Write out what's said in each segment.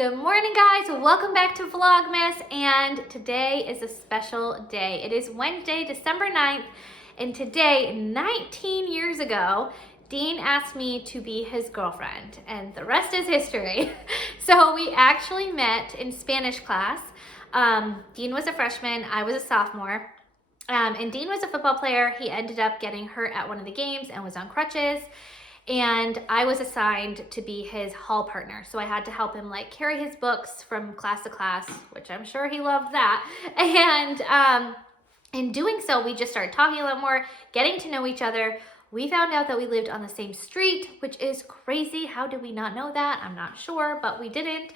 Good morning, guys. Welcome back to Vlogmas, and today is a special day. It is Wednesday, December 9th, and today, 19 years ago, Dean asked me to be his girlfriend, and the rest is history. So we actually met in Spanish class. Dean was a freshman, I was a sophomore, and Dean was a football player. He ended up getting hurt at one of the games and was on crutches. And I was assigned to be his hall partner. So I had to help him like carry his books from class to class, which I'm sure he loved that. And in doing so, we just started talking a lot more, getting to know each other. We found out that we lived on the same street, which is crazy. How did we not know that? I'm not sure, but we didn't.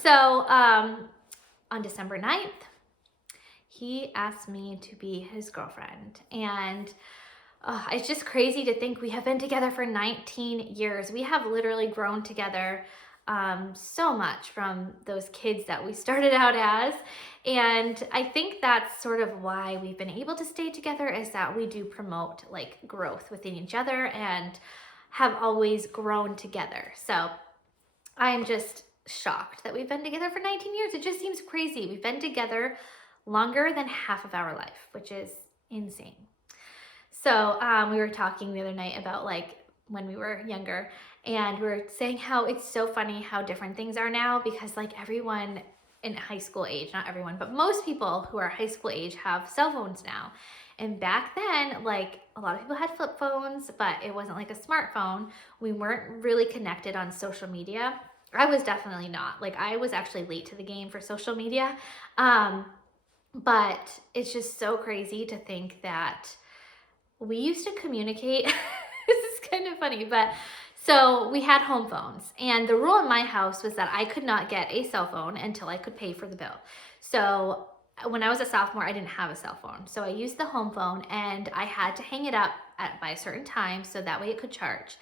So on December 9th, he asked me to be his girlfriend. And it's just crazy to think we have been together for 19 years. We have literally grown together so much from those kids that we started out as. And I think that's sort of why we've been able to stay together, is that we do promote like growth within each other and have always grown together. So I'm just shocked that we've been together for 19 years. It just seems crazy. We've been together longer than half of our life, which is insane. So we were talking the other night about like when we were younger, and we were saying how it's so funny how different things are now, because like everyone in high school age, not everyone, but most people who are high school age have cell phones now. And back then, like a lot of people had flip phones, but it wasn't like a smartphone. We weren't really connected on social media. I was definitely not. Like I was actually late to the game for social media. But it's just so crazy to think that we used to communicate. This is kind of funny, but so we had home phones, and the rule in my house was that I could not get a cell phone until I could pay for the bill. So when I was a sophomore, I didn't have a cell phone. So I used the home phone, and I had to hang it up by a certain time so that way it could charge.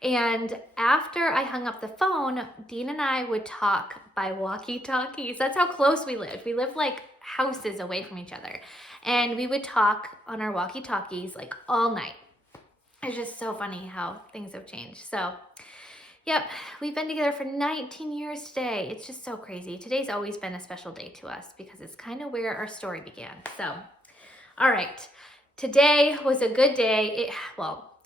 And after I hung up the phone, Dean and I would talk by walkie-talkies. That's how close we lived. We lived like houses away from each other. And we would talk on our walkie-talkies like all night. It's just so funny how things have changed. So, yep, we've been together for 19 years today. It's just so crazy. Today's always been a special day to us because it's kind of where our story began. So, all right, today was a good day.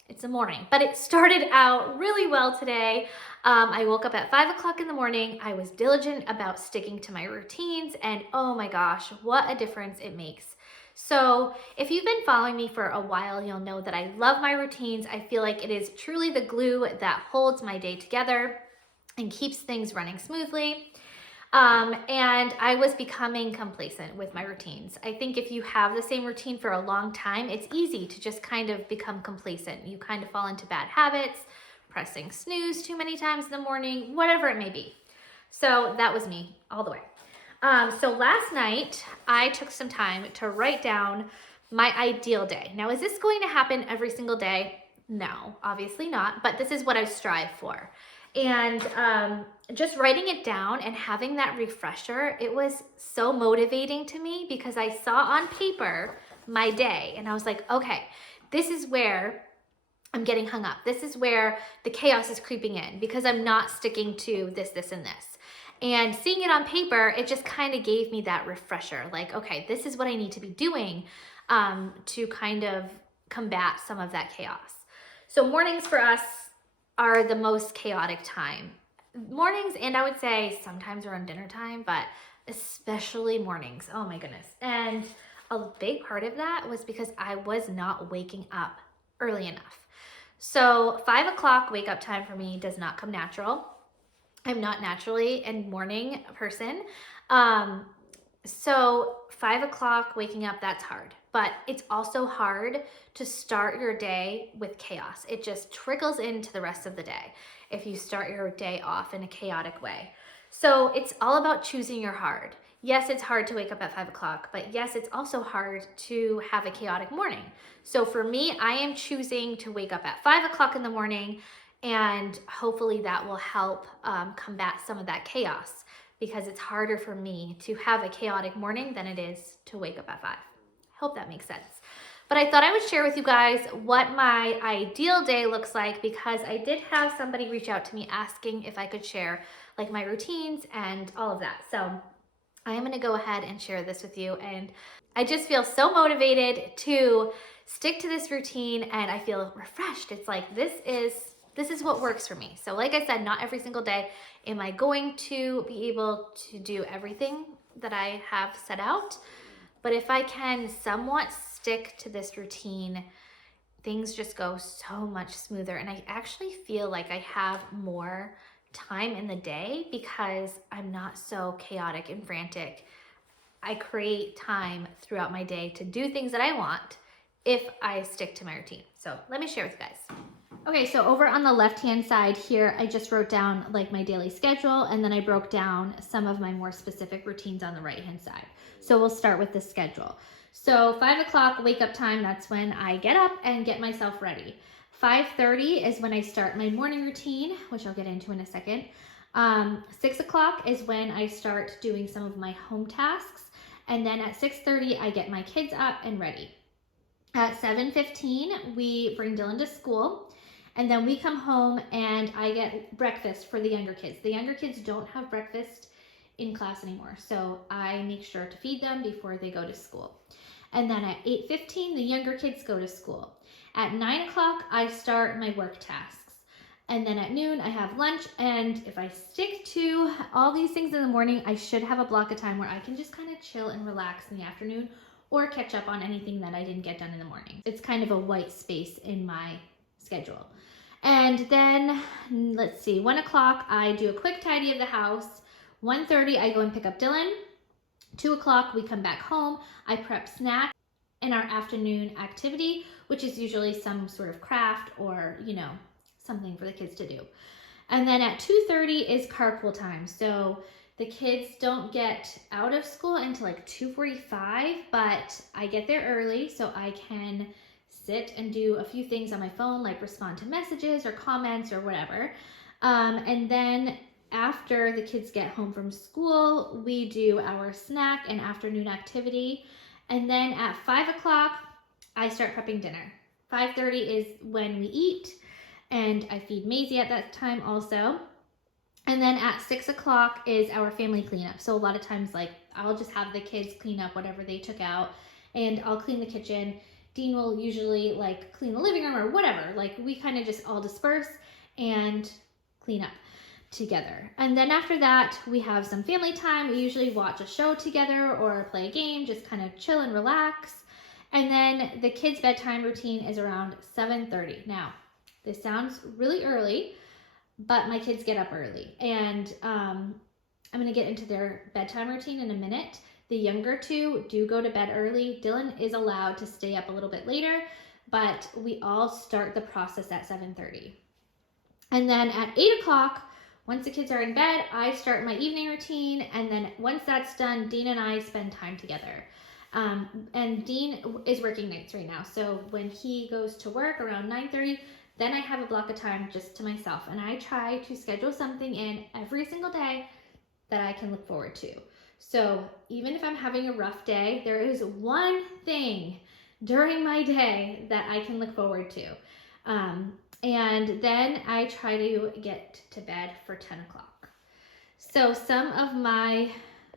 It's a morning, but it started out really well today. I woke up at 5 o'clock in the morning. I was diligent about sticking to my routines, and oh my gosh, what a difference it makes. So if you've been following me for a while, you'll know that I love my routines. I feel like it is truly the glue that holds my day together and keeps things running smoothly. And I was becoming complacent with my routines. I think if you have the same routine for a long time, it's easy to just kind of become complacent. You kind of fall into bad habits, pressing snooze too many times in the morning, whatever it may be. So that was me all the way. So last night, I took some time to write down my ideal day. Now, is this going to happen every single day? No, obviously not, but this is what I strive for. And just writing it down and having that refresher, it was so motivating to me because I saw on paper my day and I was like, okay, this is where I'm getting hung up. This is where the chaos is creeping in because I'm not sticking to this, this, and this. And seeing it on paper, it just kind of gave me that refresher. Like, okay, this is what I need to be doing to kind of combat some of that chaos. So mornings for us are the most chaotic time. Mornings, and I would say sometimes around dinner time, but especially mornings. Oh my goodness. And a big part of that was because I was not waking up early enough. So 5 o'clock wake up time for me does not come natural. I'm not naturally a morning person. So 5 o'clock waking up, that's hard. But it's also hard to start your day with chaos. It just trickles into the rest of the day if you start your day off in a chaotic way. So it's all about choosing your hard. Yes, it's hard to wake up at 5 o'clock, but yes, it's also hard to have a chaotic morning. So for me, I am choosing to wake up at 5 o'clock in the morning, and hopefully that will help combat some of that chaos, because it's harder for me to have a chaotic morning than it is to wake up at 5. Hope that makes sense. But I thought I would share with you guys what my ideal day looks like, because I did have somebody reach out to me asking if I could share like my routines and all of that. So I am gonna go ahead and share this with you, and I just feel so motivated to stick to this routine, and I feel refreshed. It's like this is what works for me. So like I said, not every single day am I going to be able to do everything that I have set out, but if I can somewhat stick to this routine, things just go so much smoother. And I actually feel like I have more time in the day because I'm not so chaotic and frantic. I create time throughout my day to do things that I want if I stick to my routine. So let me share with you guys. Okay, so over on the left-hand side here, I just wrote down like my daily schedule, and then I broke down some of my more specific routines on the right-hand side. So we'll start with the schedule. So 5 o'clock wake up time, that's when I get up and get myself ready. 5:30 is when I start my morning routine, which I'll get into in a second. 6 o'clock is when I start doing some of my home tasks. And then at 6:30, I get my kids up and ready. At 7:15, we bring Dylan to school. And then we come home and I get breakfast for the younger kids. The younger kids don't have breakfast in class anymore, so I make sure to feed them before they go to school. And then at 8:15, the younger kids go to school. At 9 o'clock, I start my work tasks. And then at noon, I have lunch. And if I stick to all these things in the morning, I should have a block of time where I can just kind of chill and relax in the afternoon or catch up on anything that I didn't get done in the morning. It's kind of a white space in my schedule. And then, let's see, 1 o'clock, I do a quick tidy of the house. 1:30, I go and pick up Dylan. 2 o'clock, we come back home. I prep snacks and our afternoon activity, which is usually some sort of craft or, something for the kids to do. And then at 2:30 is carpool time. So the kids don't get out of school until like 2:45, but I get there early so I can sit and do a few things on my phone, like respond to messages or comments or whatever. And then after the kids get home from school, we do our snack and afternoon activity. And then at 5 o'clock, I start prepping dinner. 5:30 is when we eat, and I feed Maisie at that time also. And then at 6 o'clock is our family cleanup. So a lot of times, like, I'll just have the kids clean up whatever they took out, and I'll clean the kitchen. Dean will usually like clean the living room or whatever. Like, we kind of just all disperse and clean up together. And then after that, we have some family time. We usually watch a show together or play a game, just kind of chill and relax. And then the kids' bedtime routine is around 7:30. Now, this sounds really early, but my kids get up early, and I'm gonna get into their bedtime routine in a minute. The younger two do go to bed early. Dylan is allowed to stay up a little bit later, but we all start the process at 7:30. And then at 8 o'clock, once the kids are in bed, I start my evening routine, and then once that's done, Dean and I spend time together. And Dean is working nights right now, so when he goes to work around 9:30, then I have a block of time just to myself, and I try to schedule something in every single day that I can look forward to. So even if I'm having a rough day, there is one thing during my day that I can look forward to. And then I try to get to bed for 10 o'clock. So some of my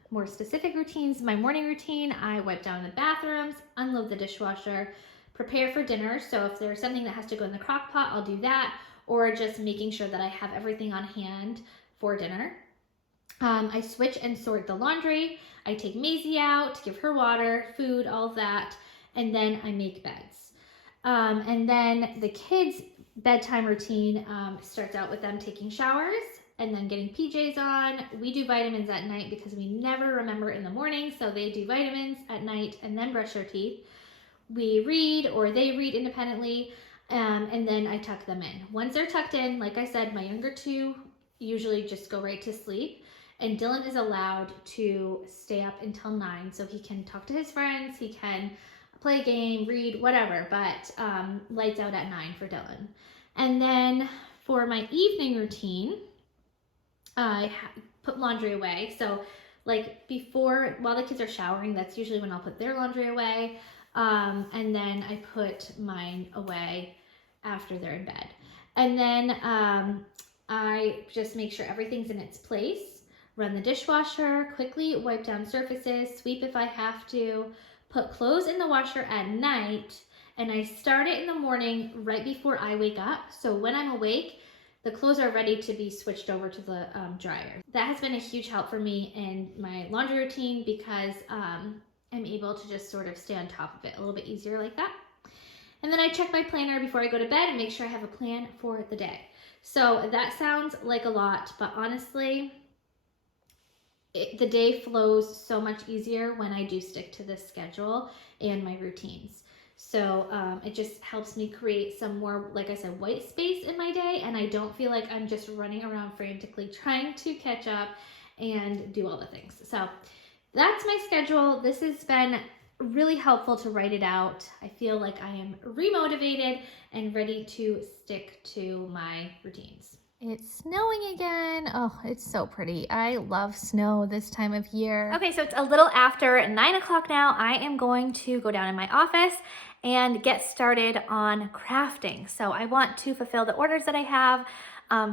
more specific routines, my morning routine, I wipe down the bathrooms, unload the dishwasher, prepare for dinner. So if there's something that has to go in the crock pot, I'll do that, or just making sure that I have everything on hand for dinner. I switch and sort the laundry. I take Maisie out, give her water, food, all of that, and then I make beds. And then the kids' bedtime routine starts out with them taking showers and then getting PJs on. We do vitamins at night because we never remember in the morning, so they do vitamins at night and then brush their teeth. We read, or they read independently, and then I tuck them in. Once they're tucked in, like I said, my younger two usually just go right to sleep, and Dylan is allowed to stay up until 9, so he can talk to his friends, he can play a game, read, whatever, but lights out at 9 for Dylan. And then for my evening routine, I put laundry away. So like before, while the kids are showering, that's usually when I'll put their laundry away. And then I put mine away after they're in bed. And then I just make sure everything's in its place, run the dishwasher, quickly wipe down surfaces, sweep if I have to, put clothes in the washer at night, and I start it in the morning right before I wake up. So when I'm awake, the clothes are ready to be switched over to the dryer. That has been a huge help for me in my laundry routine because I'm able to just sort of stay on top of it a little bit easier like that. And then I check my planner before I go to bed and make sure I have a plan for the day. So that sounds like a lot, but honestly, the day flows so much easier when I do stick to this schedule and my routines. So it just helps me create some more, like I said, white space in my day, and I don't feel like I'm just running around frantically trying to catch up and do all the things. So that's my schedule. This has been really helpful to write it out. I feel like I am remotivated and ready to stick to my routines. It's snowing again. Oh, it's so pretty. I love snow this time of year. Okay, so it's a little after 9 o'clock now. I am going to go down in my office and get started on crafting. So I want to fulfill the orders that I have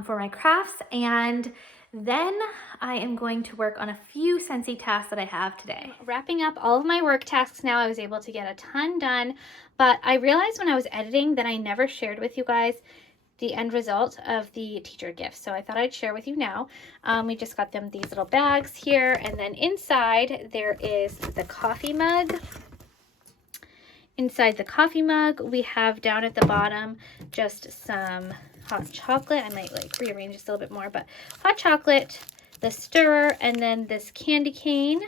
for my crafts, and then I am going to work on a few Scentsy tasks that I have today. Wrapping up all of my work tasks now. I was able to get a ton done, but I realized when I was editing that I never shared with you guys the end result of the teacher gifts. So I thought I'd share with you now. We just got them these little bags here, and then inside there is the coffee mug. Inside the coffee mug, we have down at the bottom just some hot chocolate. I might like rearrange this a little bit more, but hot chocolate, the stirrer, and then this candy cane.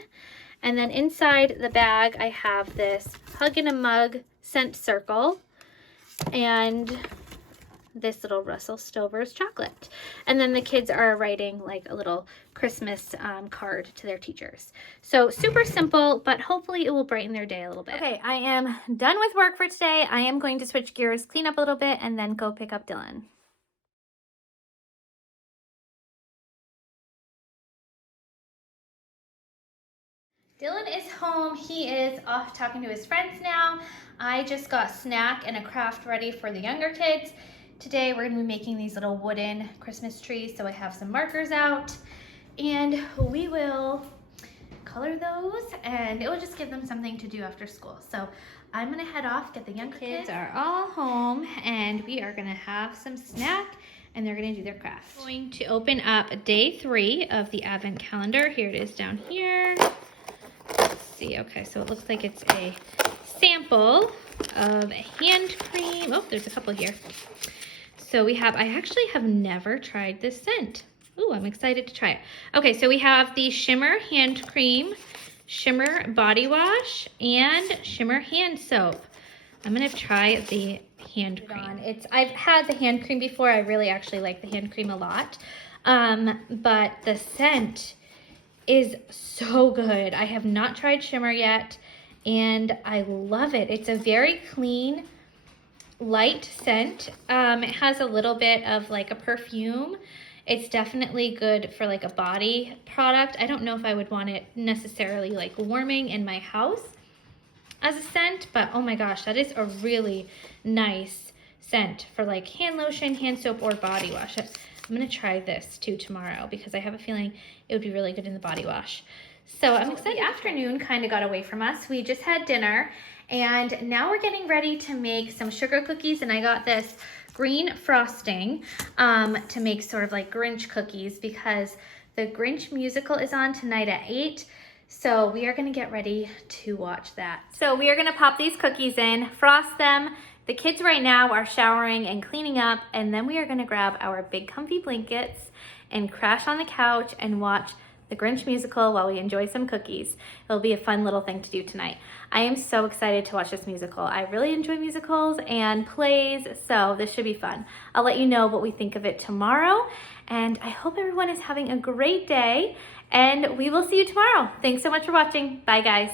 And then inside the bag, I have this Hug in a Mug scent circle and this little Russell Stover's chocolate. And then the kids are writing like a little Christmas card to their teachers. So super simple, but hopefully it will brighten their day a little bit. Okay, I am done with work for today. I am going to switch gears, clean up a little bit, and then go pick up Dylan. Dylan is home. He is off talking to his friends now. I just got a snack and a craft ready for the younger kids. Today we're gonna be making these little wooden Christmas trees, so I have some markers out, and we will color those, and it will just give them something to do after school. So I'm gonna head off, get the young kids are all home, and we are gonna have some snack, and they're gonna do their craft. I'm going to open up day 3 of the advent calendar. Here it is down here. Let's see, okay, so it looks like it's a sample of a hand cream. Oh, there's a couple here. So we have, I actually have never tried this scent. Ooh, I'm excited to try it. Okay, so we have the Shimmer Hand Cream, Shimmer Body Wash, and Shimmer Hand Soap. I'm gonna try the hand cream. I've had the hand cream before. I really actually like the hand cream a lot. But the scent is so good. I have not tried Shimmer yet, and I love it. It's a very clean, light scent. It has a little bit of like a perfume. It's definitely good for like a body product. I don't know if I would want it necessarily like warming in my house as a scent, but oh my gosh, that is a really nice scent for like hand lotion, hand soap, or body wash. I'm gonna try this too tomorrow because I have a feeling it would be really good in the body wash. So I'm excited. The afternoon kind of got away from us. We just had dinner, and now we're getting ready to make some sugar cookies, and I got this green frosting to make sort of like Grinch cookies because the Grinch musical is on tonight at 8. So we are gonna get ready to watch that. So we are gonna pop these cookies in, frost them. The kids right now are showering and cleaning up, and then we are gonna grab our big comfy blankets and crash on the couch and watch the Grinch musical while we enjoy some cookies. It'll be a fun little thing to do tonight. I am so excited to watch this musical. I really enjoy musicals and plays, so this should be fun. I'll let you know what we think of it tomorrow, and I hope everyone is having a great day, and we will see you tomorrow. Thanks so much for watching. Bye, guys.